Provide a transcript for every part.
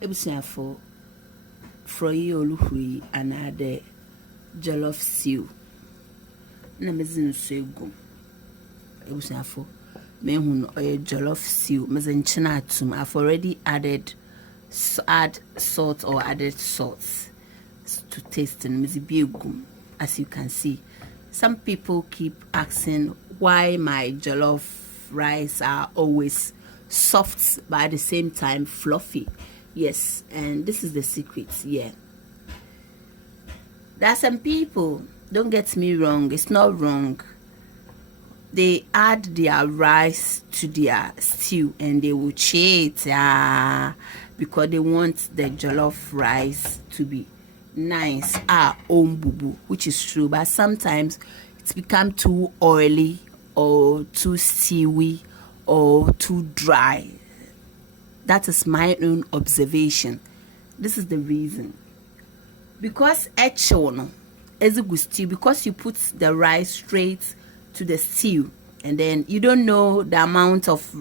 Ebusiafo froyi oluhui anade jollof stew na mezin so egum. Ebusiafo mehun oye jollof stew mezen china atum. I've already add salt or added salt to taste and mezibi egum. As you can see, some people keep asking why my jollof rice are always soft but at the same time fluffy. Yes, and this is the secret. Yeah, there are some people, don't get me wrong, it's not wrong, they add their rice to their stew and they will cheat because they want the jollof rice to be nice bubu, which is true, but sometimes it's become too oily or too stewy or too dry. That is my own observation. This is the reason. Because echono is a good stew, because you put the rice straight to the stew and then you don't know the amount of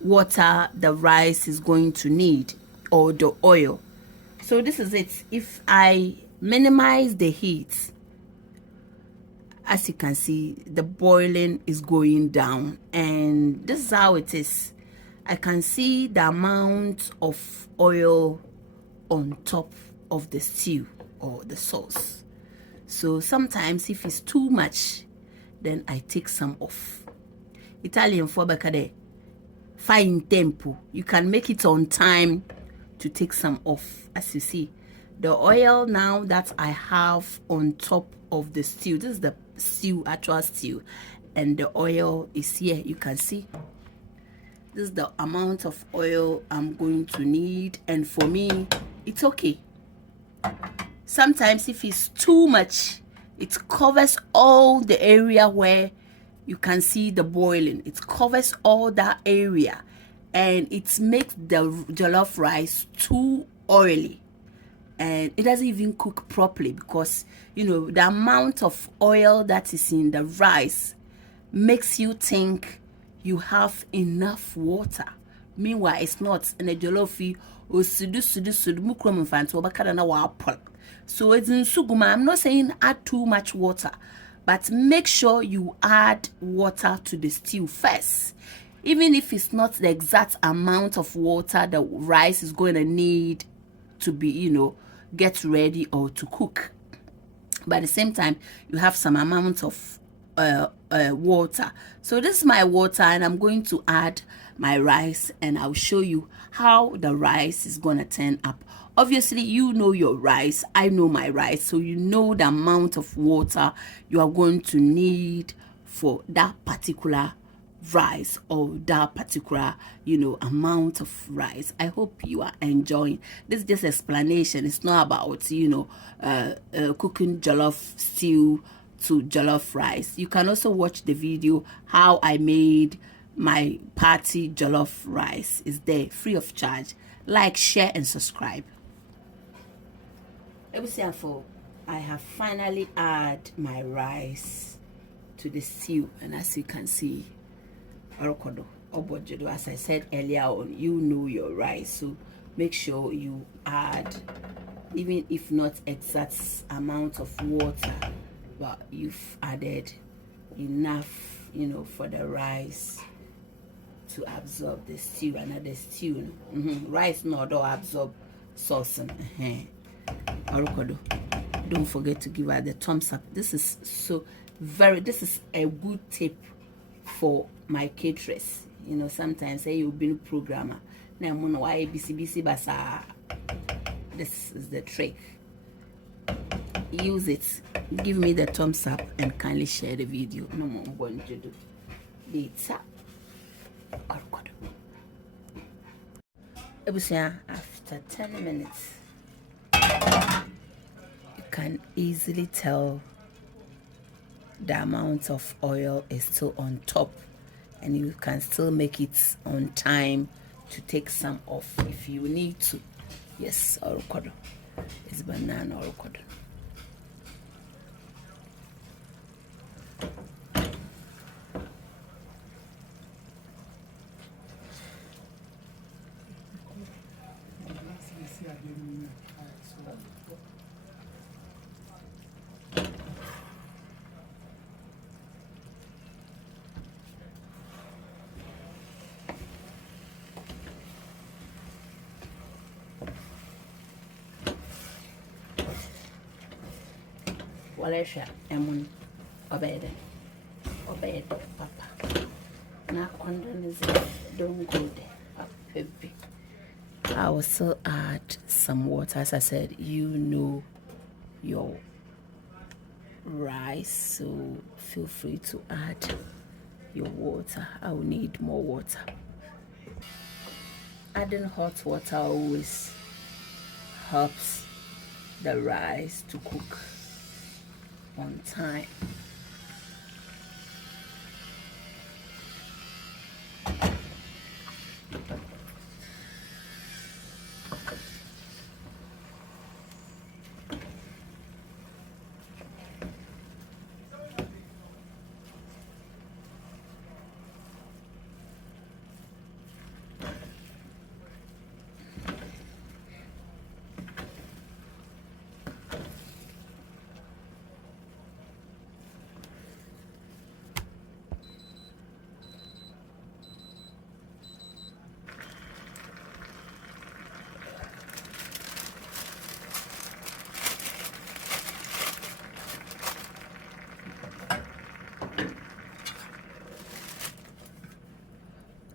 water the rice is going to need or the oil. So this is it. If I minimize the heat, as you can see, the boiling is going down, and this is how it is. I can see the amount of oil on top of the stew or the sauce. So sometimes if it's too much, then I take some off. Italian for bakade fine tempo. You can make it on time to take some off. As you see, the oil now that I have on top of the stew, this is the stew, actual stew, and the oil is here. You can see this is the amount of oil I'm going to need, and for me it's okay. Sometimes if it's too much, it covers all the area where you can see the boiling. It covers all that area and it makes the jollof rice too oily, and it doesn't even cook properly because the amount of oil that is in the rice makes you think you have enough water. Meanwhile, it's not. And the jollof so it's in suguma. I'm not saying add too much water, but make sure you add water to the stew first. Even if it's not the exact amount of water the rice is going to need to be, get ready or to cook. But at the same time, you have some amount of water. So this is my water, and I'm going to add my rice, and I'll show you how the rice is going to turn up. Obviously, you know your rice, I know my rice, so you know the amount of water you are going to need for that particular rice or that particular amount of rice. I hope you are enjoying this. Is just explanation. It's not about cooking jollof stew to jollof rice. You can also watch the video how I made my party jollof rice. Is there free of charge. Like, share and subscribe. I have finally added my rice to the stew, and as you can see, as I said earlier on, you know your rice, so make sure you add, even if not exact amount of water, but you've added enough for the rice to absorb the stew. And the stew rice not all absorb sauce. Don't forget to give her the thumbs up. This is this is a good tip for my caterers. Sometimes say you've been a programmer. Now I'm gonna why BC basa. This is the trick. Use it. Give me the thumbs up and kindly share the video. No more I'm going to do. Later. After 10 minutes, you can easily tell the amount of oil is still on top, and you can still make it on time to take some off if you need to. Yes, avocado. It's banana avocado. Walesha emun obede papa na condemn don't go there baby. I will still add some water. As I said, you know your rice, so feel free to add your water. I will need more water. Adding hot water always helps the rice to cook on time.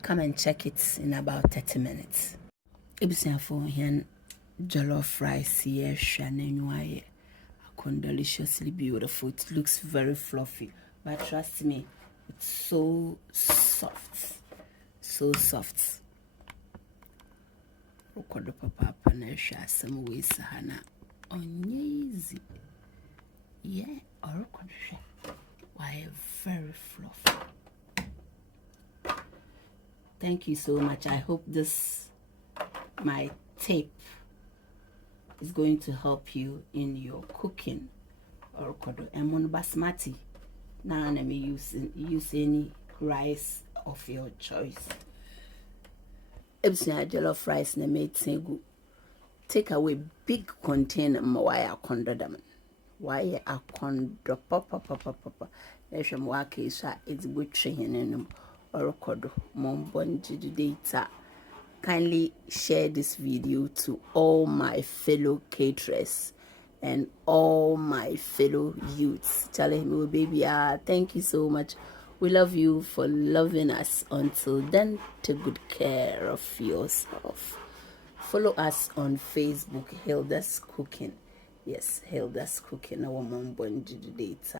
Come and check it in about 30 minutes. For here jollof rice here, deliciously beautiful. It looks very fluffy, but trust me, it's so soft, so soft. Okodo papa na some way sahana easy. Yeah, or why very fluffy. Thank you so much. I hope my tip is going to help you in your cooking. Or emon basmati. Now let me use any rice of your choice. Jollof rice na made sengu. Take away big container wire kondo them. Wire a kondo papa. Let's work is it's good training or data. Kindly share this video to all my fellow caterers and all my fellow youths. Telling me, baby, thank you so much. We love you for loving us. Until then, take good care of yourself. Follow us on Facebook, Hilda's Cooking. Yes, Hilda's Cooking. Our mom data.